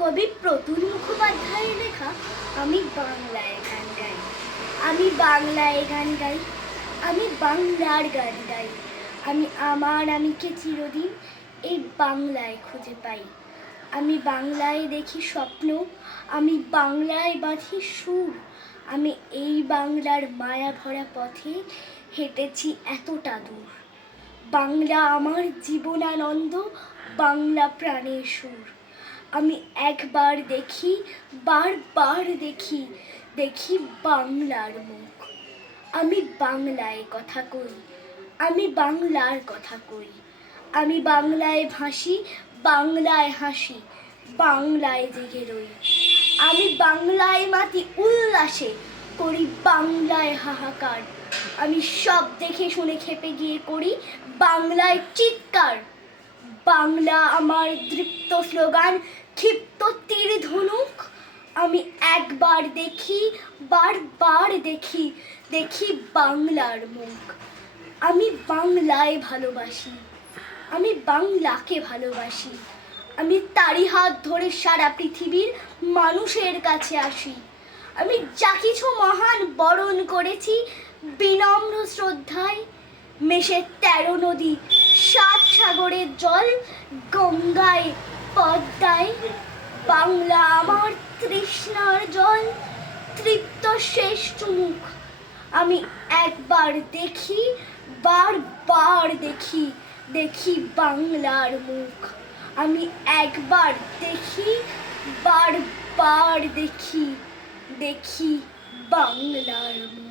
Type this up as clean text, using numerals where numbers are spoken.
কবি প্রতুল মুখোপাধ্যায়ের লেখা আমি বাংলায় গান গাই। আমি বাংলায় গান গাই, আমি বাংলার গান গাই। আমি আমার আমিকে চিরদিন এই বাংলায় খুঁজে পাই। আমি বাংলায় দেখি স্বপ্ন, আমি বাংলায় বাঁধি সুর। আমি এই বাংলার মায়া ভরা পথে হেঁটেছি এতটা দূর। বাংলা আমার জীবনানন্দ, বাংলা প্রাণের সুর। আমি একবার দেখি, বারবার দেখি, দেখি বাংলার মুখ। আমি বাংলায় কথা কই, আমি বাংলার কথা কই। আমি বাংলায় ভাসি, বাংলায় হাসি, বাংলায় জেগে রই। আমি বাংলায় মাতি উল্লাসে, করি বাংলায় হাহাকার। আমি সব দেখে শুনে খেপে গিয়ে করি বাংলায় চিৎকার। বাংলা আমার দৃপ্ত স্লোগান, ক্ষিপ্ত তীর ধনুক। আমি একবার দেখি, বারবার দেখি, দেখি বাংলার মুখ। আমি বাংলায় ভালোবাসি, আমি বাংলাকে ভালোবাসি। আমি তারই হাত ধরে সারা পৃথিবীর মানুষের কাছে আসি। আমি যা কিছু মহান বরণ করেছি বিনম্র শ্রদ্ধায়। মেশে 13 নদী, 7 সাগরের জল, গঙ্গায় পদ্মায়। বাংলা আমার তৃষ্ণার জল, তৃপ্ত শেষ চুমুক। আমি একবার দেখি, বারবার দেখি, দেখি বাংলার মুখ। আমি একবার দেখি, বারবার দেখি, দেখি বাংলার মুখ।